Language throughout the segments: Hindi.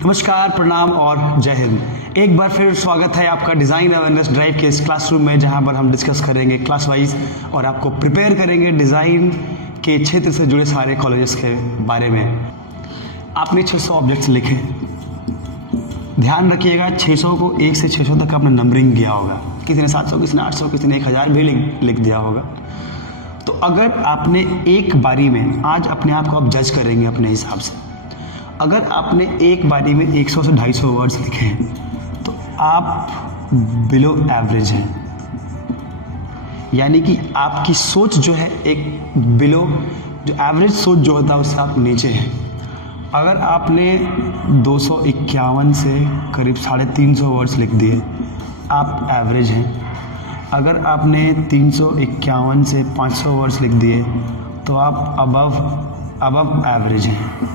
नमस्कार, प्रणाम और जय हिंद। एक बार फिर स्वागत है आपका डिज़ाइन अवेयरनेस ड्राइव के इस क्लासरूम में, जहां पर हम डिस्कस करेंगे क्लास वाइज और आपको प्रिपेयर करेंगे डिज़ाइन के क्षेत्र से जुड़े सारे कॉलेजेस के बारे में। आपने 600 ऑब्जेक्ट्स लिखे, ध्यान रखिएगा 600 को 1 से 600 तक आपने नंबरिंग किया होगा। किसी ने 700, किसी ने 800, किसी ने 1000 भी लिख दिया होगा। तो अगर आपने एक बारी में, आज अपने आप को आप जज करेंगे अपने हिसाब से, अगर आपने एक बारी में 100 से 250 वर्ड्स लिखे हैं तो आप बिलो एवरेज हैं। यानी कि आपकी सोच जो है एक बिलो, जो एवरेज सोच जो होता है उससे आप नीचे हैं। अगर आपने 251 से करीब 350 वर्ड्स लिख दिए, आप एवरेज हैं। अगर आपने 351 से 500 वर्ड्स लिख दिए तो आप अबव एवरेज हैं।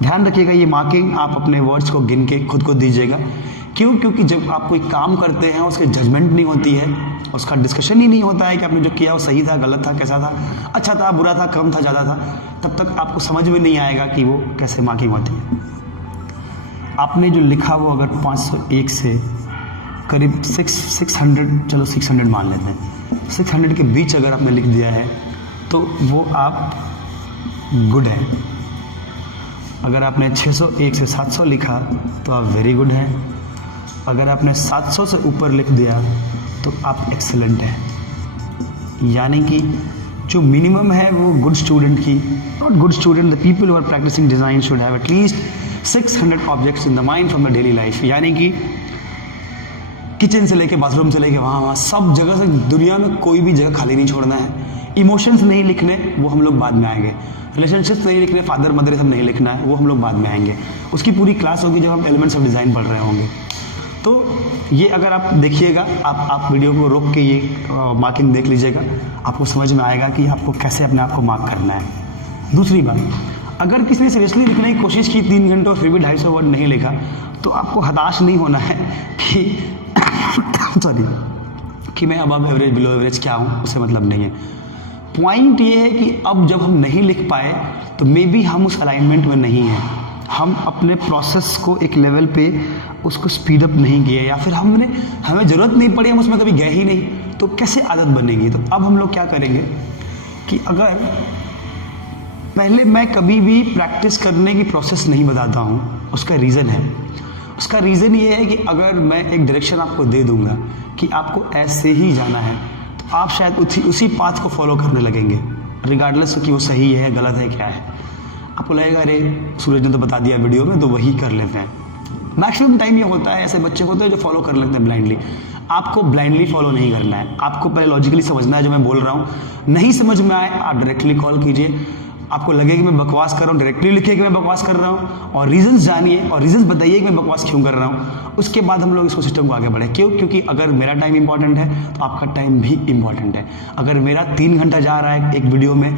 ध्यान रखिएगा, ये मार्किंग आप अपने वर्ड्स को गिन के खुद को दीजिएगा। क्यों? क्योंकि जब आप कोई काम करते हैं उसकी जजमेंट नहीं होती है, उसका डिस्कशन ही नहीं होता है कि आपने जो किया वो सही था, गलत था, कैसा था, अच्छा था, बुरा था, कम था, ज़्यादा था, तब तक आपको समझ में नहीं आएगा कि वो कैसे मार्किंग होती है। आपने जो लिखा वो अगर 501 से करीब 600, चलो 600 मान लेते हैं, 600 के बीच अगर आपने लिख दिया है तो वो आप गुड है। अगर आपने 601 से 700 लिखा तो आप वेरी गुड हैं। अगर आपने 700 से ऊपर लिख दिया तो आप एक्सेलेंट हैं। यानी कि जो मिनिमम है वो गुड स्टूडेंट की, not good student, the people who are practicing design should have at least 600 objects in the mind from the daily life. यानी कि किचन से लेके बाथरूम से लेके वहाँ सब जगह से, दुनिया में कोई भी जगह खाली नहीं छोड़ना है। इमोशंस नहीं लिखने, वो हम लोग बाद में आएंगे। रिलेशनशिप्स नहीं लिखने, फादर मदर सब नहीं लिखना है, वो हम लोग बाद में आएंगे। उसकी पूरी क्लास होगी जब हम एलिमेंट्स ऑफ डिज़ाइन पढ़ रहे होंगे। तो ये अगर आप देखिएगा, आप वीडियो को रोक के ये मार्किंग देख लीजिएगा, आपको समझ में आएगा कि आपको कैसे अपने आप को मार्क करना है। दूसरी बात, अगर किसी ने सीरियसली लिखने की कोशिश की 3 घंटे और फिर भी 250 वर्ड नहीं लिखा तो आपको हताश नहीं होना है कि सॉरी कि मैं अबव एवरेज बिलो एवरेज क्या हूँ, उससे मतलब नहीं है। पॉइंट ये है कि अब जब हम नहीं लिख पाए तो मे बी हम उस अलाइनमेंट में नहीं हैं, हम अपने प्रोसेस को एक लेवल पे उसको स्पीड अप नहीं किए, या फिर हमें ज़रूरत नहीं पड़ी, हम उसमें कभी गए ही नहीं, तो कैसे आदत बनेगी। तो अब हम लोग क्या करेंगे कि अगर पहले मैं कभी भी प्रैक्टिस करने की प्रोसेस नहीं बताता हूँ, उसका रीज़न है। उसका रीज़न ये है कि अगर मैं एक डायरेक्शन आपको दे दूँगा कि आपको ऐसे ही जाना है, तो आप शायद उसी पाथ को फॉलो करने लगेंगे, रिगार्डलेस कि वो सही है, गलत है, क्या है। आपको लगेगा अरे सूरज ने तो बता दिया वीडियो में, तो वही कर लेते हैं। मैक्सिमम टाइम ये होता है, ऐसे बच्चे होते हैं जो फॉलो कर लेते हैं ब्लाइंडली। आपको ब्लाइंडली फॉलो नहीं करना है, आपको पहले लॉजिकली समझना है जो मैं बोल रहा हूँ। नहीं समझ में आए आप डायरेक्टली कॉल कीजिए। आपको लगे कि मैं बकवास कर रहा हूँ, डायरेक्टली लिखिए कि मैं बकवास कर रहा हूँ और रीजंस जानिए और रीजंस बताइए कि मैं बकवास क्यों कर रहा हूँ। उसके बाद हम लोग इसको सिस्टम को आगे बढ़े। क्यों? क्योंकि अगर मेरा टाइम इंपॉर्टेंट है तो आपका टाइम भी इंपॉर्टेंट है। अगर मेरा 3 घंटा जा रहा है एक वीडियो में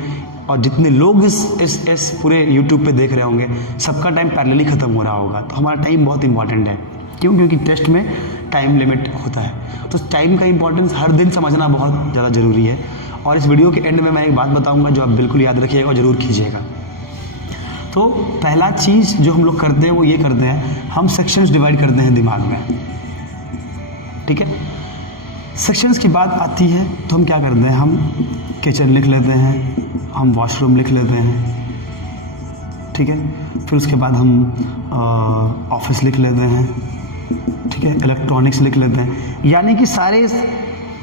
और जितने लोग इस पूरे यूट्यूब पे देख रहे होंगे सबका टाइम पैरेलली खत्म हो रहा होगा, तो हमारा टाइम बहुत इंपॉर्टेंट है। क्यों? क्योंकि टेस्ट में टाइम लिमिट होता है। तो टाइम का इंपॉर्टेंस हर दिन समझना बहुत ज़्यादा ज़रूरी है। और इस वीडियो के एंड में मैं एक बात बताऊंगा जो आप बिल्कुल याद रखिएगा और ज़रूर कीजिएगा। तो पहला चीज़ जो हम लोग करते हैं वो ये करते हैं, हम सेक्शंस डिवाइड करते हैं दिमाग में। ठीक है, सेक्शंस की बात आती है तो हम क्या करते हैं, हम किचन लिख लेते हैं, हम वॉशरूम लिख लेते हैं। ठीक है, फिर उसके बाद हम ऑफिस लिख लेते हैं। ठीक है, इलेक्ट्रॉनिक्स लिख लेते हैं। यानी कि सारे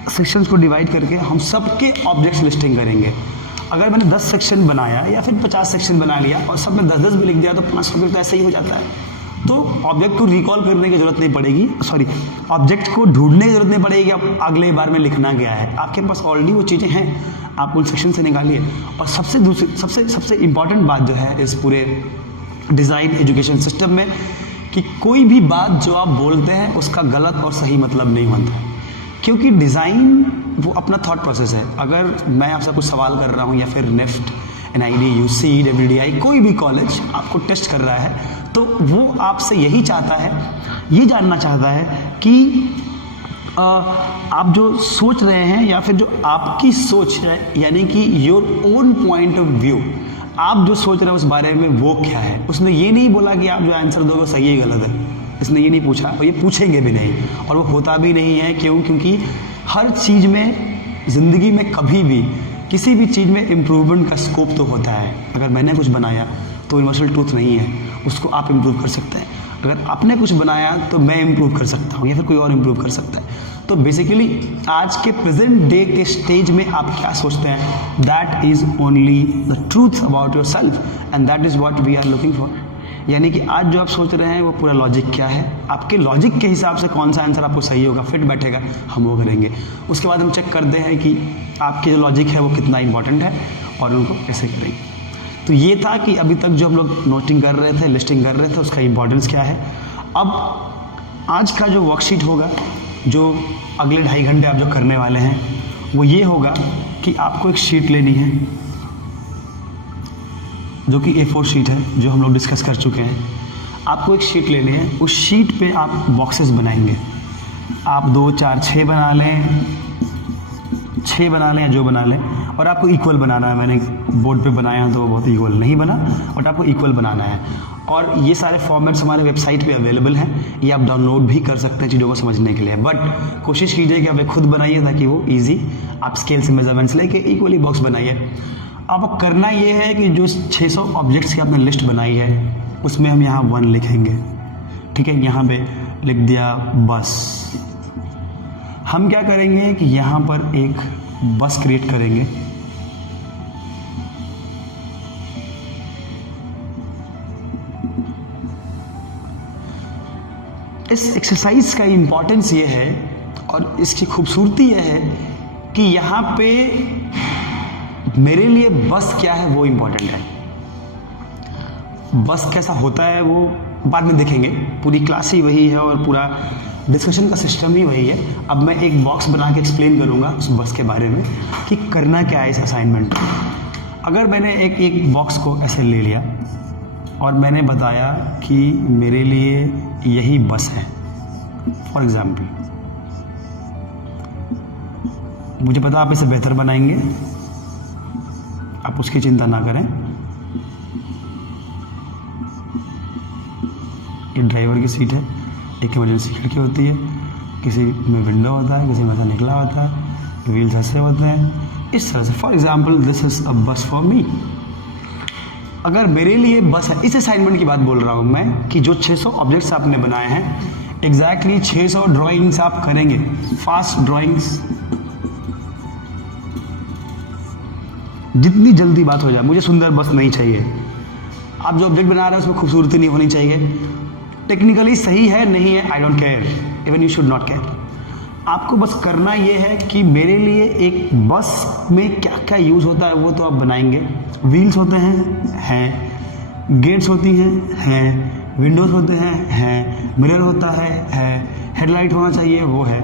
सेक्शंस को डिवाइड करके हम सबके ऑब्जेक्ट्स लिस्टिंग करेंगे। अगर मैंने 10 सेक्शन बनाया या फिर 50 सेक्शन बना लिया और सब में 10-10 भी लिख दिया तो 5 ऑब्जेक्ट तो ऐसे ही हो जाता है। तो ऑब्जेक्ट को रिकॉल करने की जरूरत नहीं पड़ेगी, ऑब्जेक्ट को ढूंढने की जरूरत नहीं पड़ेगी आप अगले बार में लिखना क्या है। आपके पास ऑलरेडी वो चीज़ें हैं, आप उन सेक्शन से निकालिए। और सबसे इंपॉर्टेंट बात जो है इस पूरे डिज़ाइन एजुकेशन सिस्टम में कि कोई भी बात जो आप बोलते हैं उसका गलत और सही मतलब नहीं होता। क्योंकि डिज़ाइन वो अपना थॉट प्रोसेस है। अगर मैं आपसे कुछ सवाल कर रहा हूँ या फिर नेफ्ट, NID, UC, WDI, कोई भी कॉलेज आपको टेस्ट कर रहा है तो वो आपसे यही चाहता है, ये जानना चाहता है कि आप जो सोच रहे हैं या फिर जो आपकी सोच है, यानी कि your own point of view, आप जो सोच रहे हैं उस बारे में वो क्या है। उसने ये नहीं बोला कि आप जो आंसर दोगे सही है गलत है, इसने ये नहीं पूछा और ये पूछेंगे भी नहीं, और वो होता भी नहीं है। क्यों? क्योंकि हर चीज़ में, ज़िंदगी में कभी भी किसी भी चीज़ में इम्प्रूवमेंट का स्कोप तो होता है। अगर मैंने कुछ बनाया तो यूनिवर्सल ट्रूथ नहीं है, उसको आप इम्प्रूव कर सकते हैं। अगर आपने कुछ बनाया तो मैं इम्प्रूव कर सकता हूँ या फिर कोई और इम्प्रूव कर सकता है। तो बेसिकली आज के प्रेजेंट डे के स्टेज में आप क्या सोचते हैं, that is only the truth about yourself and that is what we are looking for. यानी कि आज जो आप सोच रहे हैं वो पूरा लॉजिक क्या है, आपके लॉजिक के हिसाब से कौन सा आंसर आपको सही होगा, फिट बैठेगा, हम वो करेंगे। उसके बाद हम चेक करते हैं कि आपके जो लॉजिक है वो कितना इंपॉर्टेंट है और उनको कैसे करेंगे। तो ये था कि अभी तक जो हम लोग नोटिंग कर रहे थे, लिस्टिंग कर रहे थे, उसका इंपॉर्टेंस क्या है। अब आज का जो वर्कशीट होगा, जो अगले 2.5 घंटे आप जो करने वाले हैं, वो ये होगा कि आपको एक शीट लेनी है जो कि A4 शीट है, जो हम लोग डिस्कस कर चुके हैं। आपको एक शीट लेनी है, उस शीट पे आप बॉक्सेस बनाएंगे। आप 2, 4, 6 बना लें, 6 बना लें या जो बना लें, और आपको इक्वल बनाना है। मैंने बोर्ड पे बनाया है तो वो बहुत इक्वल नहीं बना, बट आपको इक्वल बनाना है। और ये सारे फॉर्मेट्स हमारे वेबसाइट पे अवेलेबल हैं, ये आप डाउनलोड भी कर सकते हैं चीज़ों को समझने के लिए। बट कोशिश कीजिए कि आप खुद बनाइए ताकि वो ईजी, आप स्केल से मेजरमेंट्स लेके इक्वली बॉक्स बनाइए। अब करना ये है कि जो 600 ऑब्जेक्ट्स की आपने लिस्ट बनाई है उसमें हम यहाँ 1 लिखेंगे, ठीक है। यहाँ पे लिख दिया बस। हम क्या करेंगे कि यहाँ पर एक बस क्रिएट करेंगे। इस एक्सरसाइज का इम्पॉर्टेंस ये है और इसकी खूबसूरती ये है कि यहाँ पे मेरे लिए बस क्या है वो इम्पॉर्टेंट है। बस कैसा होता है वो बाद में देखेंगे, पूरी क्लास ही वही है और पूरा डिस्कशन का सिस्टम ही वही है। अब मैं एक बॉक्स बना के एक्सप्लेन करूँगा उस बस के बारे में कि करना क्या है इस असाइनमेंट में। अगर मैंने एक बॉक्स को ऐसे ले लिया और मैंने बताया कि मेरे लिए यही बस है, फॉर एग्जाम्पल, मुझे पता आप इसे बेहतर बनाएंगे, आप उसकी चिंता ना करें। ये ड्राइवर की सीट है, एक इमरजेंसी खिड़की होती है, किसी में विंडो होता है, किसी में ऐसा निकला होता है, व्हील्स ऐसे होते हैं, इस तरह से। For example this is a बस फॉर मी। अगर मेरे लिए बस है, इस असाइनमेंट की बात बोल रहा हूँ मैं कि जो 600 ऑब्जेक्ट्स आपने बनाए हैं, एग्जैक्टली 600 ड्राइंग्स आप करेंगे, फास्ट ड्राइंग्स, जितनी जल्दी बात हो जाए। मुझे सुंदर बस नहीं चाहिए, आप जो ऑब्जेक्ट बना रहे हैं उसमें खूबसूरती नहीं होनी चाहिए, टेक्निकली सही है नहीं है, I don't care, even you should not care. आपको बस करना ये है कि मेरे लिए एक बस में क्या क्या यूज़ होता है वो तो आप बनाएंगे। व्हील्स होते हैं, गेट्स होती हैं, विंडोज़ होते हैं, मिरर होता है, हेडलाइट होना चाहिए, वो है।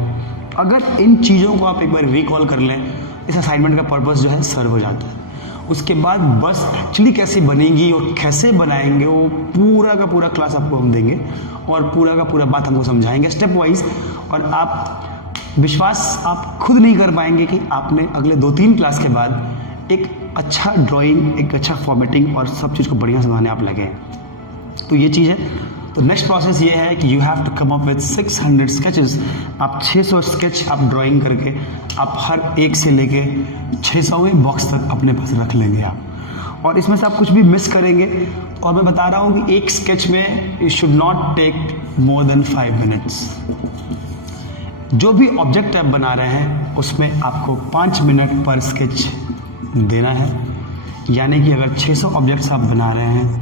अगर इन चीज़ों को आप एक बार रिकॉल कर लें, इस असाइनमेंट का पर्पस जो है सर्व हो जाता है। उसके बाद बस एक्चुअली कैसे बनेगी और कैसे बनाएंगे वो पूरा का पूरा क्लास आपको हम देंगे और पूरा का पूरा बात हमको समझाएंगे स्टेप वाइज। और आप विश्वास आप खुद नहीं कर पाएंगे कि आपने अगले 2-3 क्लास के बाद एक अच्छा ड्राइंग, एक अच्छा फॉर्मेटिंग और सब चीज़ को बढ़िया समझाने आप लगे। तो ये चीज़ है। तो नेक्स्ट प्रोसेस ये है कि you have to come up with 600 sketches. आप 600 स्केच आप ड्राइंग करके आप हर एक से लेके 600वें बॉक्स तक अपने पास रख लेंगे आप। और इसमें से आप कुछ भी मिस करेंगे, और मैं बता रहा हूँ कि एक स्केच में it should not take more than 5 minutes. जो भी ऑब्जेक्ट आप बना रहे हैं उसमें आपको 5 मिनट पर स्केच देना है। यानी कि अगर 600 ऑब्जेक्ट्स आप बना रहे हैं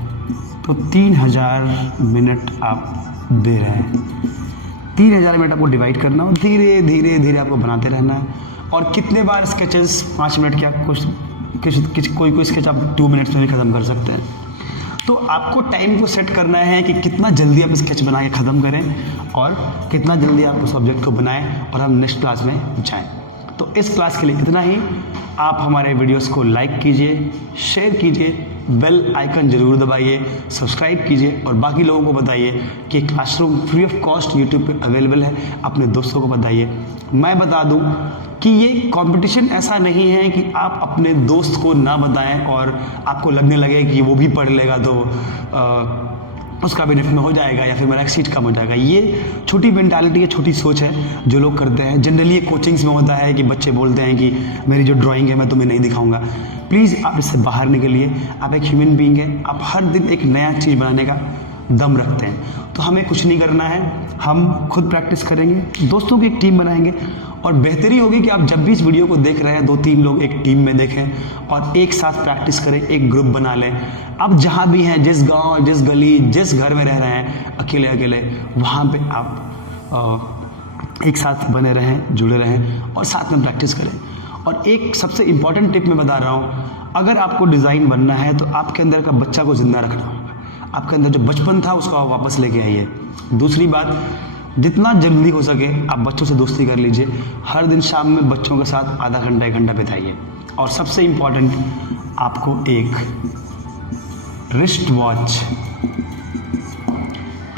तो 3000 मिनट आप दे रहे हैं। 3000 मिनट आपको डिवाइड करना और धीरे धीरे धीरे आपको बनाते रहना है। और कितने बार स्केचेस 5 मिनट के, आप कोई स्केच आप 2 मिनट्स में भी ख़त्म कर सकते हैं। तो आपको टाइम को सेट करना है कि कितना जल्दी आप स्केच बना के ख़त्म करें और कितना जल्दी आप उस ऑब्जेक्ट को बनाएं और हम नेक्स्ट क्लास में जाएं। तो इस क्लास के लिए इतना ही। आप हमारे वीडियोस को लाइक कीजिए, शेयर कीजिए, बेल आइकन जरूर दबाइए, सब्सक्राइब कीजिए और बाकी लोगों को बताइए कि classroom free of cost YouTube पे अवेलेबल है। अपने दोस्तों को बताइए। मैं बता दूं कि ये कंपटीशन ऐसा नहीं है कि आप अपने दोस्त को ना बताएं और आपको लगने लगे कि वो भी पढ़ लेगा तो उसका बेनिफिट में हो जाएगा या फिर मेरा सीट कम हो जाएगा। ये छोटी मेंटालिटी है, छोटी सोच है जो लोग करते हैं। जनरली ये कोचिंग्स में होता है कि बच्चे बोलते हैं कि मेरी जो ड्राइंग है मैं तुम्हें नहीं दिखाऊंगा। प्लीज़ आप इससे बाहर निकलिए। आप एक ह्यूमन बीइंग है, आप हर दिन एक नया चीज़ बनाने का दम रखते हैं। तो हमें कुछ नहीं करना है, हम खुद प्रैक्टिस करेंगे, दोस्तों की एक टीम बनाएंगे और बेहतरी होगी कि आप जब भी इस वीडियो को देख रहे हैं 2-3 लोग एक टीम में देखें और एक साथ प्रैक्टिस करें, एक ग्रुप बना लें। आप जहाँ भी हैं, जिस गांव, जिस गली, जिस घर में रह रहे हैं, अकेले अकेले वहाँ पे आप एक साथ बने रहें, जुड़े रहें और साथ में प्रैक्टिस करें। और एक सबसे इम्पॉर्टेंट टिप मैं बता रहा हूँ, अगर आपको डिज़ाइन बनना है तो आपके अंदर का बच्चा को जिंदा रखना होगा। आपके अंदर जो बचपन था उसको आप वापस लेके आइए। दूसरी बात, जितना जल्दी हो सके आप बच्चों से दोस्ती कर लीजिए। हर दिन शाम में बच्चों के साथ आधा घंटा 1 घंटा बिताइए। और सबसे इम्पॉर्टेंट, आपको एक रिस्ट वॉच,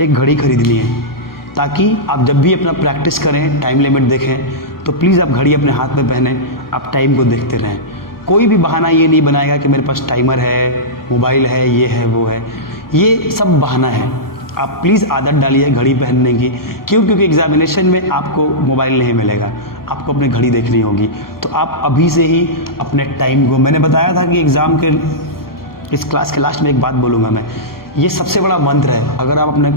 एक घड़ी खरीदनी है ताकि आप जब भी अपना प्रैक्टिस करें, टाइम लिमिट देखें तो प्लीज़ आप घड़ी अपने हाथ में पहने, आप टाइम को देखते रहें। कोई भी बहाना ये नहीं बनाएगा कि मेरे पास टाइमर है, मोबाइल है, ये है, वो है, ये सब बहाना है। आप प्लीज़ आदत डालिए घड़ी पहनने की। क्यों? क्योंकि एग्जामिनेशन में आपको मोबाइल नहीं मिलेगा, आपको अपनी घड़ी देखनी होगी। तो आप अभी से ही अपने टाइम को, मैंने बताया था कि एग्ज़ाम के इस क्लास के लास्ट में एक बात बोलूँगा मैं, ये सबसे बड़ा मंत्र है। अगर आप अपने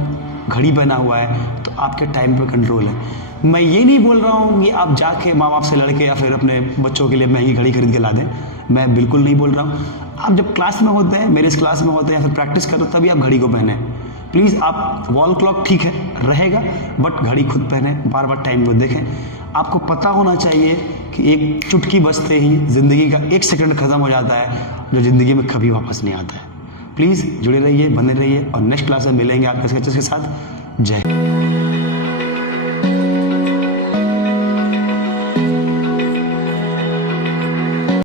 घड़ी पहना हुआ है तो आपके टाइम पर कंट्रोल है। मैं ये नहीं बोल रहा हूँ कि आप जाके माँ बाप से लड़के या फिर अपने बच्चों के लिए महंगी घड़ी खरीद के ला दें, मैं बिल्कुल नहीं बोल रहा हूँ। आप जब क्लास में होते हैं, मेरे इस क्लास में होते हैं या फिर प्रैक्टिस करो, तभी आप घड़ी को पहने। प्लीज़ आप वॉल क्लॉक ठीक है रहेगा, बट घड़ी खुद पहने, बार बार टाइम को देखें। आपको पता होना चाहिए कि एक चुटकी बजते ही ज़िंदगी का 1 सेकंड ख़त्म हो जाता है जो ज़िंदगी में कभी वापस नहीं आता है। प्लीज़ जुड़े रहिए, बने रहिए और नेक्स्ट क्लास में मिलेंगे आपके स्केचेस के साथ। जय हिंद।